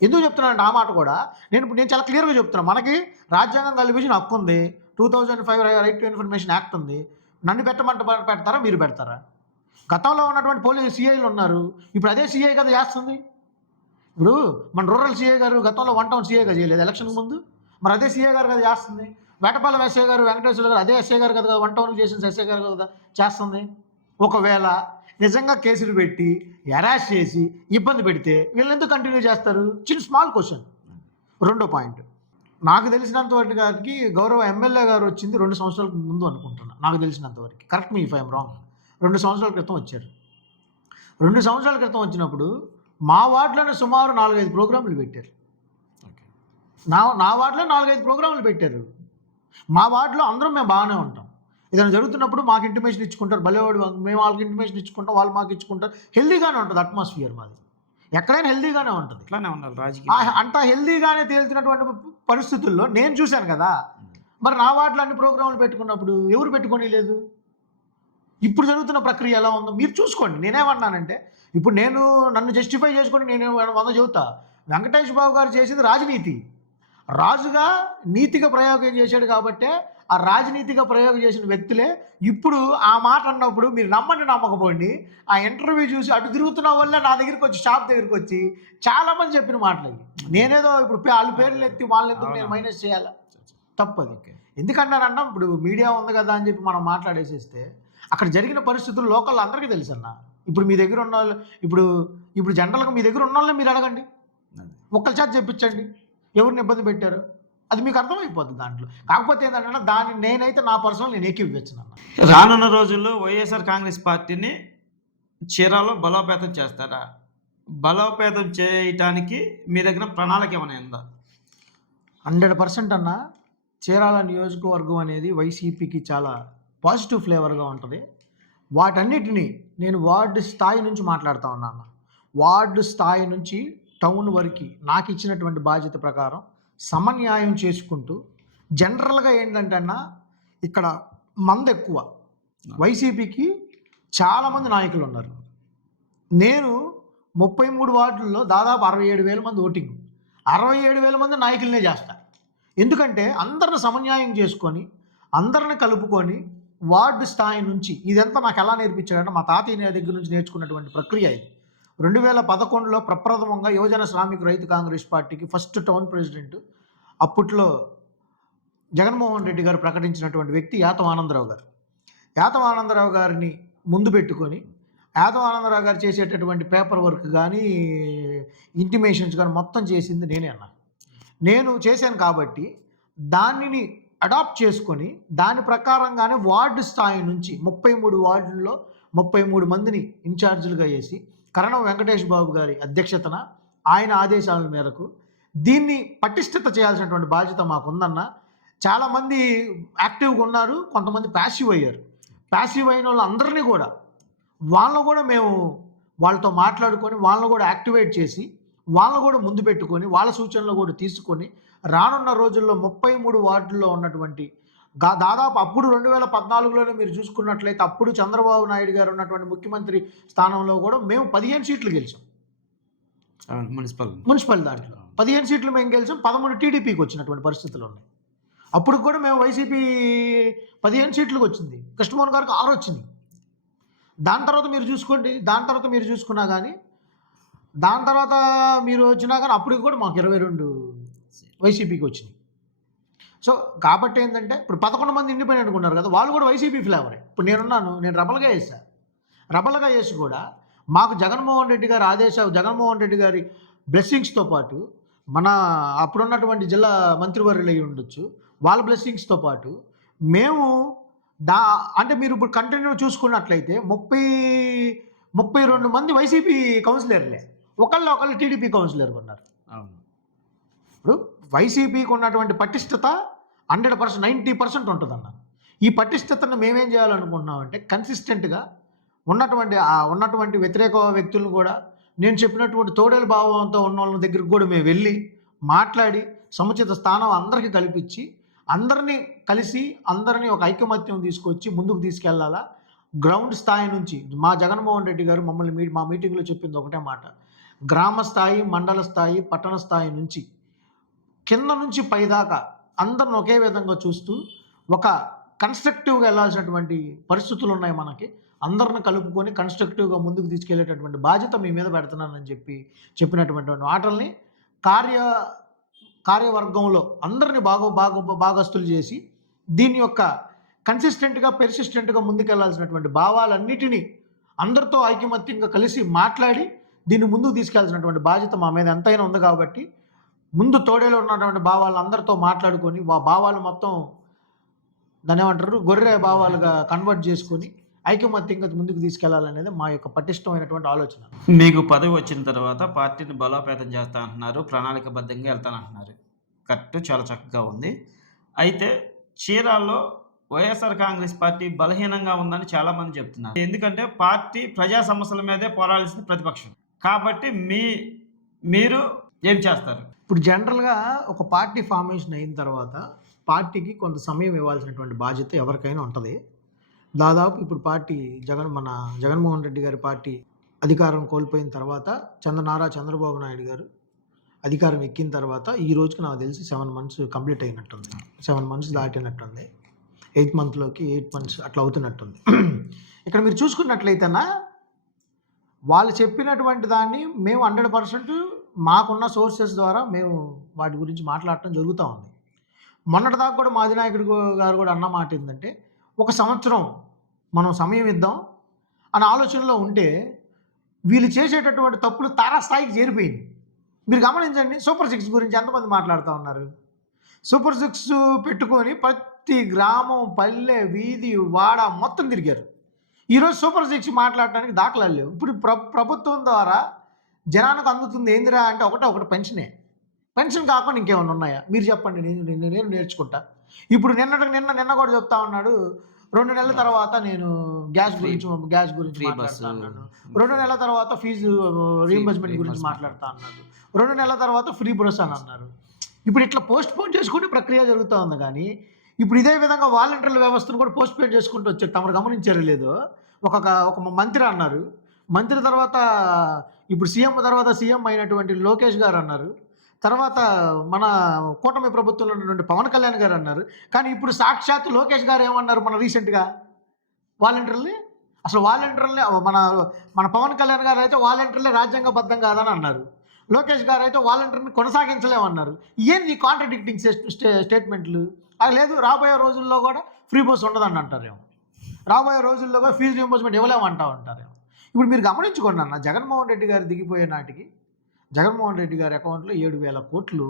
ఎందుకు చెప్తున్నానంటే ఆ మాట కూడా నేను చాలా క్లియర్గా చెప్తున్నాను. మనకి రాజ్యాంగం కల్పించిన హక్కు ఉంది, 2005 రైట్ టు ఇన్ఫర్మేషన్ యాక్ట్ ఉంది. నన్ను పెడతారా, మీరు పెడతారా? గతంలో ఉన్నటువంటి పోలీసు సిఐలు ఉన్నారు, ఇప్పుడు అదే సిఐ కదా చేస్తుంది. ఇప్పుడు మన రూరల్ సిఐ గారు గతంలో 1 టౌన్ సిఐగా చేయలేదు ఎలక్షన్కి ముందు, మరి అదే సిఐ గారు కదా చేస్తుంది. వేటపాలెం ఎస్ఐ గారు వెంకటేశ్వర గారు అదే ఎస్ఐ గారు కదా 1 టౌన్కి చేసిన ఎస్ఐ గారు కదా చేస్తుంది. ఒకవేళ నిజంగా కేసులు పెట్టి హెరాస్ చేసి ఇబ్బంది పెడితే వీళ్ళు ఎందుకు కంటిన్యూ చేస్తారు? Small question. రెండో పాయింట్, నాకు తెలిసినంతవరకు గారికి గౌరవ ఎమ్మెల్యే గారు వచ్చింది 2 సంవత్సరాల ముందు అనుకుంటున్నా, నాకు తెలిసినంతవరకు. Correct me if I'm wrong. 2 సంవత్సరాల క్రితం వచ్చారు. 2 సంవత్సరాల క్రితం వచ్చినప్పుడు మా వార్డులోనే సుమారు 4-5 ప్రోగ్రాములు పెట్టారు. నా వార్డులో 4-5 ప్రోగ్రాములు పెట్టారు. మా వార్డులో అందరం మేము బాగానే ఉంటాం. ఏదైనా జరుగుతున్నప్పుడు మాకు ఇంటిమేషన్ ఇచ్చుకుంటారు, భలేవాడు, మేము వాళ్ళకి ఇంటిమేషన్ ఇచ్చుకుంటాం, వాళ్ళు మాకు ఇచ్చుకుంటారు. హెల్దీగానే ఉంటుంది అట్మాస్ఫియర్ మాది, ఎక్కడైనా హెల్దీగానే ఉంటుంది. ఇట్లానే ఉండాలి రాజకీయం. అంత హెల్దీగానే తేల్చినటువంటి పరిస్థితుల్లో నేను చూశాను కదా. మరి నా వార్డులో అన్ని ప్రోగ్రాములు పెట్టుకున్నప్పుడు ఎవరు పెట్టుకొని లేదు? ఇప్పుడు జరుగుతున్న ప్రక్రియ ఎలా ఉందో మీరు చూసుకోండి. నేనేమన్నానంటే, ఇప్పుడు నన్ను జస్టిఫై చేసుకొని నేను 100 చెబుతా. వెంకటేష్ బాబు గారు చేసింది రాజనీతి. రాజుగా నీతిగా ప్రయోగం చేశాడు కాబట్టే ఆ రాజనీతిగా ప్రయోగం చేసిన వ్యక్తులే ఇప్పుడు ఆ మాట అన్నప్పుడు మీరు నమ్మకపోండి, ఆ ఇంటర్వ్యూ చూసి అటు తిరుగుతున్న వల్ల నా దగ్గరికి వచ్చి, షాప్ దగ్గరికి వచ్చి చాలామంది చెప్పిన మాటలు. నేనేదో ఇప్పుడు వాళ్ళ పేర్లు ఎత్తి వాళ్ళని ఎందుకు నేను మైనస్ చేయాలా? తప్పదు. ఎందుకన్నానన్నా, ఇప్పుడు మీడియా ఉంది కదా అని చెప్పి మనం మాట్లాడేసేస్తే అక్కడ జరిగిన పరిస్థితులు లోకల్ అందరికీ తెలుసు అన్న. ఇప్పుడు మీ దగ్గర ఉన్న వాళ్ళు, ఇప్పుడు జనరల్గా మీ దగ్గర ఉన్న వాళ్ళని మీరు అడగండి, ఒక్కరి చేత చెప్పించండి ఎవరిని ఇబ్బంది పెట్టారు, అది మీకు అర్థమైపోతుంది దాంట్లో. కాకపోతే ఏంటంటే నేనైతే నా పర్సనల్ నేను ఏకీవించను. రానున్న రోజుల్లో వైఎస్ఆర్ కాంగ్రెస్ పార్టీని చీరాలో బలోపేతం చేస్తారా? బలోపేతం చేయటానికి మీ దగ్గర ప్రణాళిక ఏమైనా ఉందా? 100% అన్న. చీరాల నియోజకవర్గం అనేది వైసీపీకి చాలా పాజిటివ్ ఫ్లేవర్గా ఉంటుంది. వాటన్నిటినీ నేను వార్డు స్థాయి నుంచి మాట్లాడుతూ ఉన్నాను. వార్డు స్థాయి నుంచి టౌన్ వరకు నాకు ఇచ్చినటువంటి బాధ్యత ప్రకారం సమన్యాయం చేసుకుంటూ, జనరల్గా ఏంటంటే అన్న, ఇక్కడ మంది ఎక్కువ, వైసీపీకి చాలామంది నాయకులు ఉన్నారు. నేను 33 వార్డుల్లో దాదాపు 67,000 మంది ఓటింగ్, 67,000 మంది నాయకులనే చేస్తా. ఎందుకంటే అందరిని సమన్యాయం చేసుకొని, అందరిని కలుపుకొని వార్డు స్థాయి నుంచి ఇదంతా నాకు ఎలా నేర్పించాడంటే మా తాతయ్య దగ్గర నుంచి నేర్చుకున్నటువంటి ప్రక్రియ ఇది. 2011లో ప్రప్రథమంగా యువజన శ్రామిక రైతు కాంగ్రెస్ పార్టీకి ఫస్ట్ టౌన్ ప్రెసిడెంట్ అప్పట్లో జగన్మోహన్ రెడ్డి గారు ప్రకటించినటువంటి వ్యక్తి యాతం ఆనందరావు గారు. యాతం ఆనందరావు గారిని ముందు పెట్టుకొని యాదవ్ ఆనందరావు గారు చేసేటటువంటి పేపర్ వర్క్ కానీ ఇంటిమేషన్స్ కానీ మొత్తం చేసింది నేనే అన్న. నేను చేశాను కాబట్టి దానిని అడాప్ట్ చేసుకొని దాని ప్రకారంగానే వార్డు స్థాయి నుంచి 33 వార్డుల్లో 33 మందిని ఇన్ఛార్జీలుగా వేసి కరణం వెంకటేష్ బాబు గారి అధ్యక్షతన ఆయన ఆదేశాల మేరకు దీన్ని పటిష్టత చేయాల్సినటువంటి బాధ్యత మాకుందన్న. చాలామంది యాక్టివ్గా ఉన్నారు, కొంతమంది ప్యాసివ్ అయ్యారు. ప్యాసివ్ అయిన వాళ్ళందరినీ కూడా వాళ్ళను కూడా మేము వాళ్ళతో మాట్లాడుకొని వాళ్ళను కూడా యాక్టివేట్ చేసి వాళ్ళను కూడా ముందు పెట్టుకొని వాళ్ళ సూచనలు కూడా తీసుకొని రానున్న రోజుల్లో 33 వార్డుల్లో ఉన్నటువంటి దాదాపు అప్పుడు 2014లోనే మీరు చూసుకున్నట్లయితే అప్పుడు చంద్రబాబు నాయుడు గారు ఉన్నటువంటి ముఖ్యమంత్రి స్థానంలో కూడా మేము 15 సీట్లు గెలిచాం. మున్సిపల్ దాంట్లో 15 సీట్లు మేము గెలిచాం, 13 టీడీపీకి వచ్చినటువంటి పరిస్థితులు ఉన్నాయి. అప్పుడు కూడా మేము వైసీపీ 15 సీట్లకు వచ్చింది, కృష్ణమోహన్ గారికి 6 వచ్చింది. దాని తర్వాత మీరు చూసుకోండి, దాని తర్వాత మీరు చూసుకున్నా కానీ దాని తర్వాత మీరు వచ్చినా కానీ అప్పటికి కూడా మాకు 22 వైసీపీకి వచ్చినాయి. సో కాబట్టి ఏంటంటే ఇప్పుడు 11 మంది ఇండిపెండెంట్గా ఉన్నారు కదా, వాళ్ళు కూడా వైసీపీ ఫ్లేవరే. ఇప్పుడు నేను రబల్గా వేసాను, రబల్గా వేసి కూడా మాకు జగన్మోహన్ రెడ్డి గారి ఆదేశాలు, జగన్మోహన్ రెడ్డి గారి బ్లెస్సింగ్స్తో పాటు మన అప్పుడున్నటువంటి జిల్లా మంత్రివర్యులు అయి ఉండొచ్చు, వాళ్ళ బ్లెస్సింగ్స్తో పాటు మేము అంటే మీరు ఇప్పుడు కంటిన్యూ చూసుకున్నట్లయితే 32 మంది వైసీపీ కౌన్సిలర్లే, ఒకళ్ళు టీడీపీ కౌన్సిలర్గా ఉన్నారు. ఇప్పుడు వైసీపీకి ఉన్నటువంటి పటిష్టత 100%, 90% ఉంటుందన్న. ఈ పటిష్టతను మేమేం చేయాలనుకుంటున్నామంటే కన్సిస్టెంట్గా ఉన్నటువంటి వ్యతిరేక వ్యక్తులను కూడా నేను చెప్పినటువంటి తోడేలు భావంతో ఉన్న వాళ్ళ దగ్గరికి కూడా మేము వెళ్ళి మాట్లాడి సముచిత స్థానం అందరికీ కల్పించి అందరినీ కలిసి అందరినీ ఒక ఐకమత్యం తీసుకొచ్చి ముందుకు తీసుకెళ్లాలా. గ్రౌండ్ స్థాయి నుంచి మా జగన్మోహన్ రెడ్డి గారు మమ్మల్ని మా మీటింగ్లో చెప్పింది ఒకటే మాట, గ్రామ స్థాయి, మండల స్థాయి, పట్టణ స్థాయి నుంచి కింద నుంచి పైదాకా అందరిని ఒకే విధంగా చూస్తూ ఒక కన్స్ట్రక్టివ్గా వెళ్ళాల్సినటువంటి పరిస్థితులు ఉన్నాయి మనకి. అందరిని కలుపుకొని కన్స్ట్రక్టివ్గా ముందుకు తీసుకెళ్లేటటువంటి బాధ్యత మీ మీద పెడుతున్నానని చెప్పినటువంటి మాటల్ని కార్యవర్గంలో అందరినీ భాగస్తులు చేసి దీని యొక్క కన్సిస్టెంట్గా పెర్సిస్టెంట్గా ముందుకెళ్లాల్సినటువంటి భావాలన్నిటినీ అందరితో ఐకమత్యంగా కలిసి మాట్లాడి దీన్ని ముందుకు తీసుకెళ్లాల్సినటువంటి బాధ్యత మా మీద ఎంతైనా ఉంది. కాబట్టి ముందు తోడేలో ఉన్నటువంటి భావాలు అందరితో మాట్లాడుకొని ఆ భావాలు మొత్తం దాన్ని ఏమంటారు గొర్రె భావాలుగా కన్వర్ట్ చేసుకొని ఐకమత్యంగా ముందుకు తీసుకెళ్లాలనేది మా యొక్క పటిష్టమైనటువంటి ఆలోచన. మీకు పదవి వచ్చిన తర్వాత పార్టీని బలోపేతం చేస్తా అంటున్నారు, ప్రణాళికబద్ధంగా వెళ్తానంటున్నారు. కరెక్ట్, చాలా చక్కగా ఉంది. అయితే చీరాల్లో వైఎస్ఆర్ కాంగ్రెస్ పార్టీ బలహీనంగా ఉందని చాలామంది చెప్తున్నారు. ఎందుకంటే పార్టీ ప్రజా సమస్యల మీదే పోరాడాల్సిన ప్రతిపక్షం కాబట్టి మీరు ఏం చేస్తారు? ఇప్పుడు జనరల్గా ఒక పార్టీ ఫార్మేషన్ అయిన తర్వాత పార్టీకి కొంత సమయం ఇవ్వాల్సినటువంటి బాధ్యత ఎవరికైనా ఉంటుంది. దాదాపు ఇప్పుడు పార్టీ మన జగన్మోహన్ రెడ్డి గారి పార్టీ అధికారం కోల్పోయిన తర్వాత నారా చంద్రబాబు నాయుడు గారు అధికారం ఎక్కిన తర్వాత ఈ రోజుకి నాకు తెలిసి 7 months కంప్లీట్ అయినట్టుంది, 7 months దాటినట్టుంది, 8th monthలోకి 8 months అట్లా అవుతున్నట్టుంది. ఇక్కడ మీరు చూసుకున్నట్లయితేనా వాళ్ళు చెప్పినటువంటి దాన్ని మేము 100% మాకున్న సోర్సెస్ ద్వారా మేము వాటి గురించి మాట్లాడటం జరుగుతూ ఉంది. మొన్నటిదాకా కూడా మా అధినాయకుడు గారు కూడా అన్న మాట ఏంటంటే 1 సంవత్సరం మనం సమయం ఇద్దాం అనే ఆలోచనలో ఉంటే వీళ్ళు చేసేటటువంటి తప్పులు తారాస్థాయికి చేరిపోయింది. మీరు గమనించండి, సూపర్ 6 గురించి ఎంతమంది మాట్లాడుతూ ఉన్నారు. సూపర్ 6 పెట్టుకొని ప్రతి గ్రామం, పల్లె, వీధి, వాడ మొత్తం తిరిగారు. ఈరోజు సూపర్ 6 మాట్లాడటానికి దాఖలాలు లేవు. ఇప్పుడు ప్రభుత్వం ద్వారా జనానికి అందుతుంది ఏందిరా అంటే ఒకటి పెన్షన్ కాకుండా ఇంకేమైనా ఉన్నాయా మీరు చెప్పండి, నేను నేర్చుకుంటా. ఇప్పుడు నిన్న కూడా చెప్తా ఉన్నాడు, 2 నెలల తర్వాత నేను గ్యాస్ గురించి మాట్లాడుతా అన్నాడు, 2 నెలల తర్వాత ఫీజు రీయింబర్స్మెంట్ గురించి మాట్లాడుతా అన్నాడు, 2 నెలల తర్వాత ఫ్రీ బస్ అని అన్నారు. ఇప్పుడు ఇట్లా పోస్ట్ పోన్ చేసుకునే ప్రక్రియ జరుగుతూ ఉంది. కానీ ఇప్పుడు ఇదే విధంగా వాలంటీర్ల వ్యవస్థను కూడా పోస్ట్ పోన్ చేసుకుంటూ వచ్చారు. తమరు గమనించారో లేదో, ఒక మంత్రి అన్నారు, మంత్రి తర్వాత ఇప్పుడు సీఎం అయినటువంటి లోకేష్ గారు అన్నారు, తర్వాత మన కూటమి ప్రభుత్వంలో ఉన్నటువంటి పవన్ కళ్యాణ్ గారు అన్నారు. కానీ ఇప్పుడు సాక్షాత్ లోకేష్ గారు ఏమన్నారు మన రీసెంట్గా వాలంటీర్ని? అసలు వాలంటీర్ని మన మన పవన్ కళ్యాణ్ గారు అయితే వాలంటీర్లే రాజ్యాంగబద్ధం కాదని అన్నారు. లోకేష్ గారు అయితే వాలంటీర్ని కొనసాగించలేమన్నారు. ఏంది కాంట్రడిక్టింగ్ స్టేట్మెంట్లు? అది లేదు, రాబోయే రోజుల్లో కూడా ఫ్రీ బస్ ఉండదని అంటారేమో, రాబోయే రోజుల్లో కూడా ఫీజు రీయింబర్స్మెంట్ ఇవ్వలేమంటా ఉంటారేమో. ఇప్పుడు మీరు గమనించుకోండి అన్న, జగన్మోహన్ రెడ్డి గారు దిగిపోయే నాటికి జగన్మోహన్ రెడ్డి గారి అకౌంట్లో 7,000 కోట్లు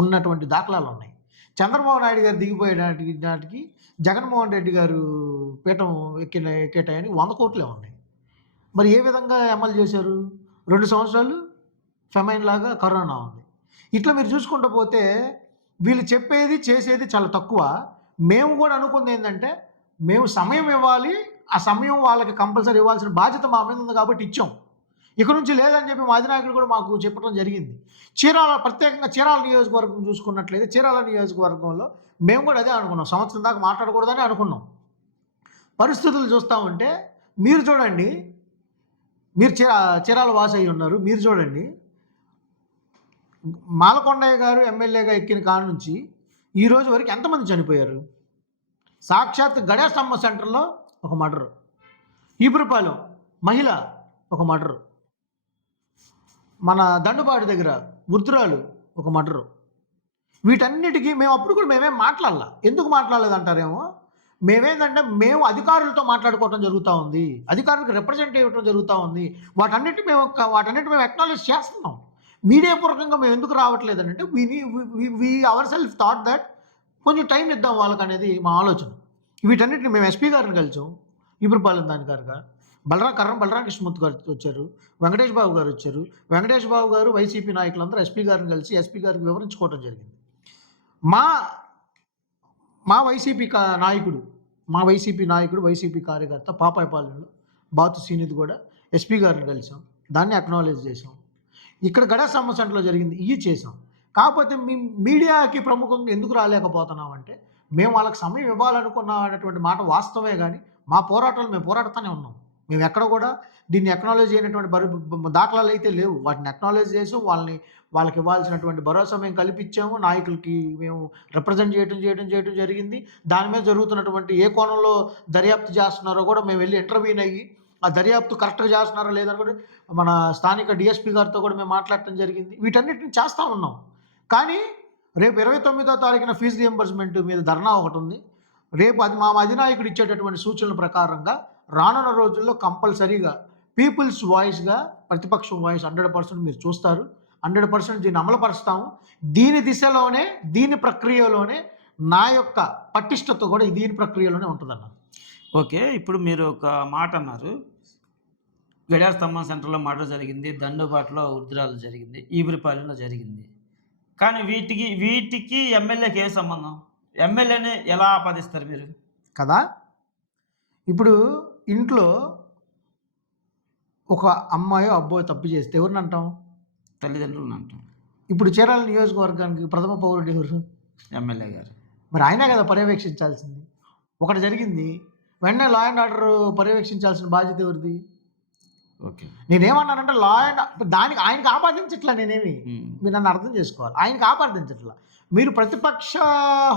ఉన్నటువంటి దాఖలాలు ఉన్నాయి. చంద్రబాబు నాయుడు గారు దిగిపోయే నాటికి జగన్మోహన్ రెడ్డి గారు పీఠం ఎక్కేటాయని 100 కోట్లే ఉన్నాయి. మరి ఏ విధంగా అమలు చేశారు? 2 సంవత్సరాలు ఫెమైన్ లాగా కరోనా ఉంది. ఇట్లా మీరు చూసుకుంటూ పోతే వీళ్ళు చెప్పేది చేసేది చాలా తక్కువ. మేము కూడా అనుకుంది ఏంటంటే, మేము సమయం ఇవ్వాలి, ఆ సమయం వాళ్ళకి కంపల్సరీ ఇవ్వాల్సిన బాధ్యత మా మీద ఉంది కాబట్టి ఇచ్చాం. ఇక నుంచి లేదని చెప్పి మా అధినాయకులు కూడా మాకు చెప్పడం జరిగింది. ప్రత్యేకంగా చీరాల నియోజకవర్గం చూసుకున్నట్లయితే, చీరాల నియోజకవర్గంలో మేము కూడా అదే అనుకున్నాం, సంవత్సరం దాకా మాట్లాడకూడదని అనుకున్నాం. పరిస్థితులు చూస్తూ ఉంటే మీరు చూడండి, మీరు చీరాల వాసి అయి ఉన్నారు, మీరు చూడండి, మాలకొండయ్య గారు ఎమ్మెల్యేగా ఎక్కిన కాడ నుంచి ఈ రోజు వరకు ఎంతమంది చనిపోయారు? సాక్షాత్ గడేసమ్మ సెంటర్లో ఒక మర్డరు, ఈపురపాలెం మహిళ ఒక మర్డరు, మన దండుపాటి దగ్గర వృద్ధురాలు ఒక మర్డరు. వీటన్నిటికీ మేము అప్పుడు కూడా మేమేం మాట్లాడాల. ఎందుకు మాట్లాడలేదంటారేమో, మేము అధికారులతో మాట్లాడుకోవటం జరుగుతూ ఉంది, అధికారులకు రిప్రజెంట్ ఇవ్వటం జరుగుతూ ఉంది. వాటన్నిటి మేము అక్నాలెడ్జ్ చేస్తున్నాం. మీడియా పూర్వకంగా మేము ఎందుకు రావట్లేదని అంటే, we our self thought that కొంచెం టైం ఇద్దాం వాళ్ళకి అనేది మా ఆలోచన. వీటన్నిటిని మేము ఎస్పీ గారిని కలిసాం, ఈపురపాలెం దాని గారుగా బలరాం కృష్ణమూర్తి గారు వచ్చారు, వెంకటేష్ బాబు గారు వచ్చారు. వెంకటేష్ బాబు గారు వైసీపీ నాయకులందరూ ఎస్పీ గారిని కలిసి ఎస్పీ గారికి వివరించుకోవడం జరిగింది. మా వైసీపీ నాయకుడు వైసీపీ కార్యకర్త పాపాయపాలెంలో బాతు సీనిది కూడా ఎస్పీ గారిని కలిసాం, దాన్ని అక్నాలెడ్జ్ చేసాం. ఇక్కడ గడేసమ్మ సెంటర్లో జరిగింది ఇవి చేసాం. కాకపోతే మీడియాకి ప్రముఖంగా ఎందుకు రాలేకపోతున్నాం అంటే, మేము వాళ్ళకి సమయం ఇవ్వాలనుకున్నటువంటి మాట వాస్తవమే, కానీ మా పోరాటాలు మేము పోరాడుతూనే ఉన్నాం. మేము ఎక్కడ కూడా దీన్ని అక్నాలెడ్జ్ అయినటువంటి దాఖలాలు అయితే లేవు. వాటిని అక్నాలెడ్జ్ చేసి వాళ్ళకి ఇవ్వాల్సినటువంటి భరోసా మేము కల్పించాము. నాయకులకి మేము రిప్రజెంట్ చేయడం జరిగింది. దాని మీద జరుగుతున్నటువంటి ఏ కోణంలో దర్యాప్తు చేస్తున్నారో కూడా మేము వెళ్ళి ఇంటర్వ్యూని అయ్యి, ఆ దర్యాప్తు కరెక్ట్గా చేస్తున్నారో లేదని కూడా మన స్థానిక డిఎస్పీ గారితో కూడా మేము మాట్లాడటం జరిగింది. వీటన్నిటిని చేస్తూ ఉన్నాం. కానీ రేపు 29వ తారీఖున ఫీజు రియంబర్స్మెంట్ మీద ధర్నా ఒకటి ఉంది. రేపు అది మా అధినాయకుడు ఇచ్చేటటువంటి సూచనల ప్రకారంగా రానున్న రోజుల్లో కంపల్సరీగా పీపుల్స్ వాయిస్గా ప్రతిపక్షం వాయిస్ 100% మీరు చూస్తారు. 100% దీన్ని అమలుపరుస్తాము. దీని దిశలోనే, దీని ప్రక్రియలోనే నా యొక్క పటిష్టత కూడా దీని ప్రక్రియలోనే ఉంటుందన్న. ఓకే, ఇప్పుడు మీరు ఒక మాట అన్నారు, గడియార స్తంభం సెంటర్లో మర్డర్ జరిగింది, దండుబాటులో వృద్ధురాలు జరిగింది, ఈపురపాలెంలో జరిగింది. కానీ వీటికి ఎమ్మెల్యేకి ఏం సంబంధం? ఎమ్మెల్యేని ఎలా ఆపాదిస్తారు మీరు కదా? ఇప్పుడు ఇంట్లో ఒక అమ్మాయో అబ్బాయో తప్పు చేస్తే ఎవరిని అంటాం? తల్లిదండ్రులను అంటాం. ఇప్పుడు చీరాల నియోజకవర్గానికి ప్రథమ పౌరుడు ఎవరు? ఎమ్మెల్యే గారు. మరి ఆయనే కదా పర్యవేక్షించాల్సింది. ఒకటి జరిగింది, వెంటనే లా అండ్ ఆర్డర్ పర్యవేక్షించాల్సిన బాధ్యత ఎవరిది? ఓకే, నేనేమన్నానంటే దానికి ఆయనకి ఆపాదించట్లా, నేనేమి మీరు నన్ను అర్థం చేసుకోవాలి. ఆయనకి ఆపాదించట్లా, మీరు ప్రతిపక్ష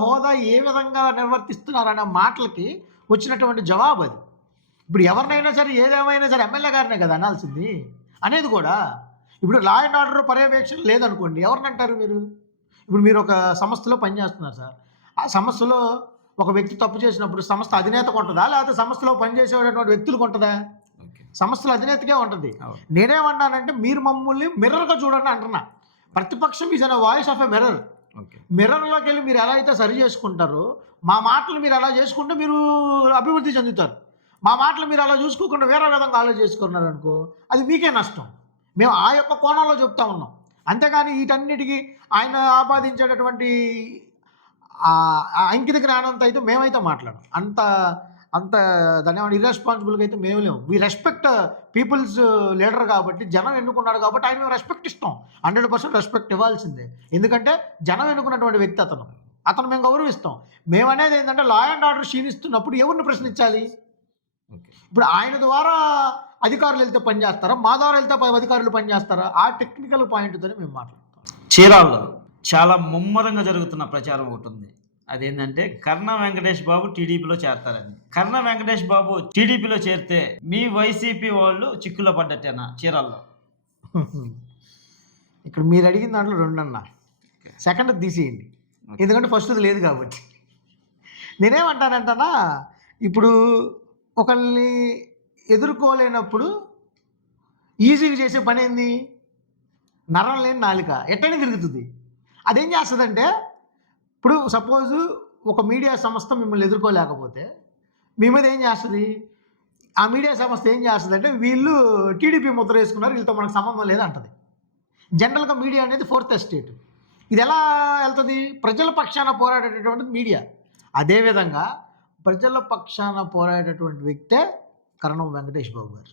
హోదా ఏ విధంగా నిర్వర్తిస్తున్నారనే మాటలకి వచ్చినటువంటి జవాబు అది. ఇప్పుడు ఎవరినైనా సరే ఏదేమైనా సరే ఎమ్మెల్యే గారినే కదా అనాల్సింది అనేది కూడా. ఇప్పుడు లా అండ్ ఆర్డర్ పర్యవేక్షణ లేదనుకోండి, ఎవరిని అంటారు మీరు? ఇప్పుడు మీరు ఒక సంస్థలో పనిచేస్తున్నారు సార్, ఆ సంస్థలో ఒక వ్యక్తి తప్పు చేసినప్పుడు సంస్థ అధినేతకు ఉంటుందా, లేకపోతే సంస్థలో పనిచేసేటటువంటి వ్యక్తులకు ఉంటుందా? సంస్థల అధినేతకే ఉంటుంది. నేనేమన్నానంటే, మీరు మమ్మల్ని మిర్రర్గా చూడండి అంటున్నా. ప్రతిపక్షం is an voice of a mirror. మిర్రర్లోకి వెళ్ళి మీరు ఎలా అయితే సరి చేసుకుంటారో, మా మాటలు మీరు అలా చేసుకుంటే మీరు అభివృద్ధి చెందుతారు. మా మాటలు మీరు అలా చూసుకోకుండా వేరే విధంగా ఆలోచించుకున్నారు అనుకో, అది మీకే నష్టం. మేము ఆ యొక్క కోణంలో చెప్తా ఉన్నాం. అంతేగాని వీటన్నిటికీ ఆయన ఆపాదించేటటువంటి అంకిత జ్ఞానంతో అయితే మేమైతే మాట్లాడం. అంత దాని ఇర్రెస్పాన్సిబుల్గా అయితే మేము లేవు. వీ రెస్పెక్ట్ పీపుల్స్ లీడర్ కాబట్టి, జనం ఎన్నుకున్నాడు కాబట్టి ఆయన మేము రెస్పెక్ట్ ఇస్తాం. 100% రెస్పెక్ట్ ఇవ్వాల్సిందే. ఎందుకంటే జనం ఎన్నుకున్నటువంటి వ్యక్తి అతను మేము గౌరవిస్తాం. మేమనేది ఏంటంటే, లా అండ్ ఆర్డర్ క్షీణిస్తున్నప్పుడు ఎవరిని ప్రశ్నించాలి? ఇప్పుడు ఆయన ద్వారా అధికారులు వెళ్తే పనిచేస్తారా, మా ద్వారా వెళ్తే అధికారులు పనిచేస్తారా? ఆ టెక్నికల్ పాయింట్తోనే మేము మాట్లాడతాం. చీరాల్లో చాలా ముమ్మరంగా జరుగుతున్న ప్రచారం ఒకటి ఉంది. అదేంటంటే కర్ణ వెంకటేష్ బాబు టీడీపీలో చేరతారని. కర్ణ వెంకటేష్ బాబు టీడీపీలో చేరితే మీ వైసీపీ వాళ్ళు చిక్కులో పడ్డట్టేనా చీరాల్లో? ఇక్కడ మీరు అడిగిన దాంట్లో 2 అన్న. సెకండ్ తీసేయండి, ఎందుకంటే ఫస్ట్ది లేదు కాబట్టి. నేనేమంటానంటనా, ఇప్పుడు ఒకరిని ఎదుర్కోలేనప్పుడు ఈజీగా చేసే పని ఏంది? నరం లేని నాలిక ఎట్టని తిరుగుతుంది. అదేం చేస్తుందంటే, ఇప్పుడు సపోజు ఒక మీడియా సంస్థ మిమ్మల్ని ఎదుర్కోలేకపోతే మీ మీద ఏం చేస్తుంది? ఆ మీడియా సంస్థ ఏం చేస్తుందంటే, వీళ్ళు టీడీపీ ముద్ర వేసుకున్నారు, వీళ్ళతో మనకు సంబంధం లేదు అంటది. జనరల్గా మీడియా అనేది 4th ఎస్టేట్. ఇది ఎలా వెళ్తుంది? ప్రజల పక్షాన పోరాడేటటువంటిది మీడియా. అదేవిధంగా ప్రజల పక్షాన పోరాడేటటువంటి వ్యక్తే కరణం వెంకటేష్ బాబు గారు.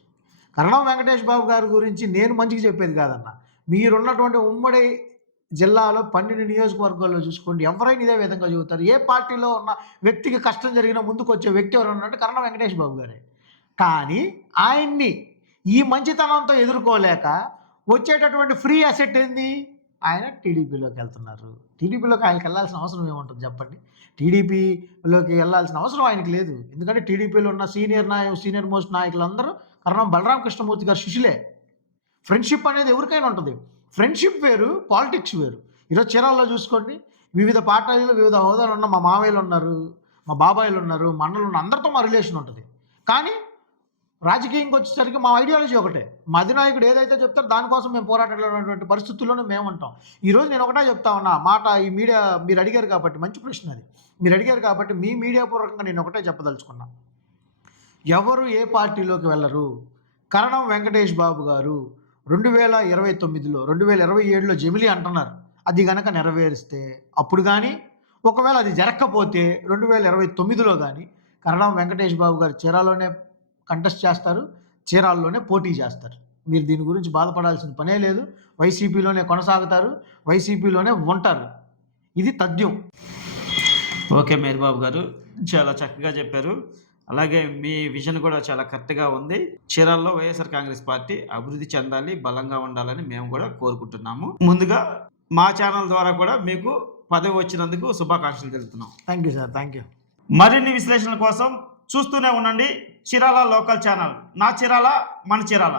కరణం వెంకటేష్ బాబు గారి గురించి నేను మంచిగా చెప్పేది కాదన్న. మీరున్నటువంటి ఉమ్మడి జిల్లాలో 12 నియోజకవర్గాల్లో చూసుకోండి, ఎవరైనా ఇదే విధంగా చెబుతారు. ఏ పార్టీలో ఉన్న వ్యక్తికి కష్టం జరిగినా ముందుకు వచ్చే వ్యక్తి ఎవరు ఉన్నట్టు కరణం వెంకటేష్ బాబు గారే. కానీ ఆయన్ని ఈ మంచితనంతో ఎదుర్కోలేక వచ్చేటటువంటి ఫ్రీ అసెట్ ఏంది? ఆయన టీడీపీలోకి వెళ్తున్నారు. టీడీపీలోకి ఆయనకి వెళ్ళాల్సిన అవసరం ఏముంటుంది చెప్పండి? టీడీపీలోకి వెళ్ళాల్సిన అవసరం ఆయనకి లేదు. ఎందుకంటే టీడీపీలో ఉన్న సీనియర్ మోస్ట్ నాయకులందరూ కరణం బలరామ కృష్ణమూర్తి గారు శిష్యులే. ఫ్రెండ్షిప్ అనేది ఎవరికైనా ఉంటుంది. ఫ్రెండ్షిప్ వేరు, పాలిటిక్స్ వేరు. ఈరోజు చీరాల్లో చూసుకోండి, వివిధ పార్టీలు వివిధ హోదాలు ఉన్న మా మామయ్యలు ఉన్నారు, మా బాబాయిలు ఉన్నారు, మా అన్నలు ఉన్నారు, అందరితో మా రిలేషన్ ఉంటుంది. కానీ రాజకీయంకి వచ్చేసరికి మా ఐడియాలజీ ఒకటే. మా అధినాయకుడు ఏదైతే చెప్తారో దానికోసం మేము పోరాటటువంటి పరిస్థితుల్లోనే మేము ఉంటాం. ఈరోజు నేను ఒకటే చెప్తా ఉన్నా మాట. ఈ మీడియా మీరు అడిగారు కాబట్టి, మంచి ప్రశ్న అది, మీరు అడిగారు కాబట్టి మీ మీడియా పూర్వకంగా నేను ఒకటే చెప్పదలుచుకున్నా. ఎవరు ఏ పార్టీలోకి వెళ్ళరు. కరణం వెంకటేష్ బాబు గారు 2029లో 2027లో జమిలీ అంటున్నారు. అది గనక నెరవేరిస్తే అప్పుడు కానీ, ఒకవేళ అది జరగకపోతే 2029లో కానీ కరణం వెంకటేష్ బాబు గారు చీరాల్లోనే కంటెస్ట్ చేస్తారు, చీరాల్లోనే పోటీ చేస్తారు. మీరు దీని గురించి బాధపడాల్సిన పనే లేదు. వైసీపీలోనే కొనసాగుతారు, వైసీపీలోనే ఉంటారు. ఇది తథ్యం. ఓకే మేరీబాబు గారు, చాలా చక్కగా చెప్పారు. అలాగే మీ విజన్ కూడా చాలా కరెక్ట్గా ఉంది. చీరాల్లో వైఎస్ఆర్ కాంగ్రెస్ పార్టీ అభివృద్ధి చెందాలి, బలంగా ఉండాలని మేము కూడా కోరుకుంటున్నాము. ముందుగా మా ఛానల్ ద్వారా కూడా మీకు పదవి వచ్చినందుకు శుభాకాంక్షలు తెలుపుతున్నాం. Thank you sir, thank you. మరిన్ని విశ్లేషణల కోసం చూస్తూనే ఉండండి చీరాల లోకల్ ఛానల్. నా చీరాల మన చీరాల.